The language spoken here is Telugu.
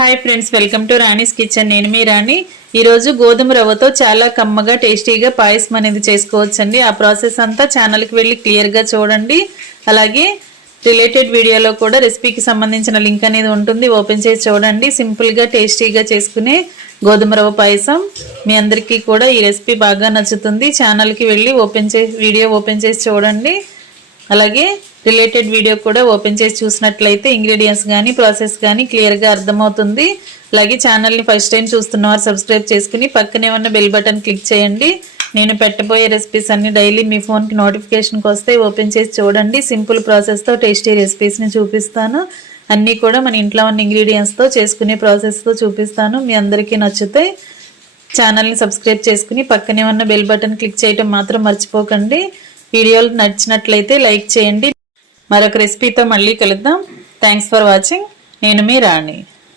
Hi friends, welcome to Rani's kitchen. నేను మీ రాణి. ఈరోజు గోధుమ రవ్వతో చాలా కమ్మగా టేస్టీగా పాయసం అనేది చేసుకోవచ్చండి. ఆ ప్రాసెస్ అంతా ఛానల్కి వెళ్ళి క్లియర్గా చూడండి. అలాగే రిలేటెడ్ వీడియోలో కూడా రెసిపీకి సంబంధించిన లింక్ అనేది ఉంటుంది, ఓపెన్ చేసి చూడండి. సింపుల్గా టేస్టీగా చేసుకునే గోధుమ రవ్వ పాయసం మీ అందరికీ కూడా ఈ రెసిపీ బాగా నచ్చుతుంది. ఛానల్కి వెళ్ళి వీడియో ఓపెన్ చేసి చూడండి. అలాగే రిలేటెడ్ వీడియో కూడా ఓపెన్ చేసి చూసినట్లయితే ఇంగ్రీడియంట్స్ కానీ ప్రాసెస్ కానీ క్లియర్గా అర్థమవుతుంది. అలాగే ఛానల్ని ఫస్ట్ టైం చూస్తున్నవారు సబ్స్క్రైబ్ చేసుకుని పక్కనే ఉన్న బెల్ బటన్ క్లిక్ చేయండి. నేను పెట్టబోయే రెసిపీస్ అన్ని డైలీ మీ ఫోన్కి నోటిఫికేషన్కి వస్తే ఓపెన్ చేసి చూడండి. సింపుల్ ప్రాసెస్తో టేస్టీ రెసిపీస్ని చూపిస్తాను. అన్నీ కూడా మన ఇంట్లో ఉన్న ఇంగ్రీడియంట్స్తో చేసుకునే ప్రాసెస్తో చూపిస్తాను. మీ అందరికీ నచ్చితే ఛానల్ని సబ్స్క్రైబ్ చేసుకుని పక్కనే ఉన్న బెల్ బటన్ క్లిక్ చేయడం మాత్రం మర్చిపోకండి. వీడియోలు నచ్చినట్లయితే లైక్ చేయండి. మరొక రెసిపీతో మళ్ళీ కలుద్దాం. Thanks for watching. నేను మీ రాణి.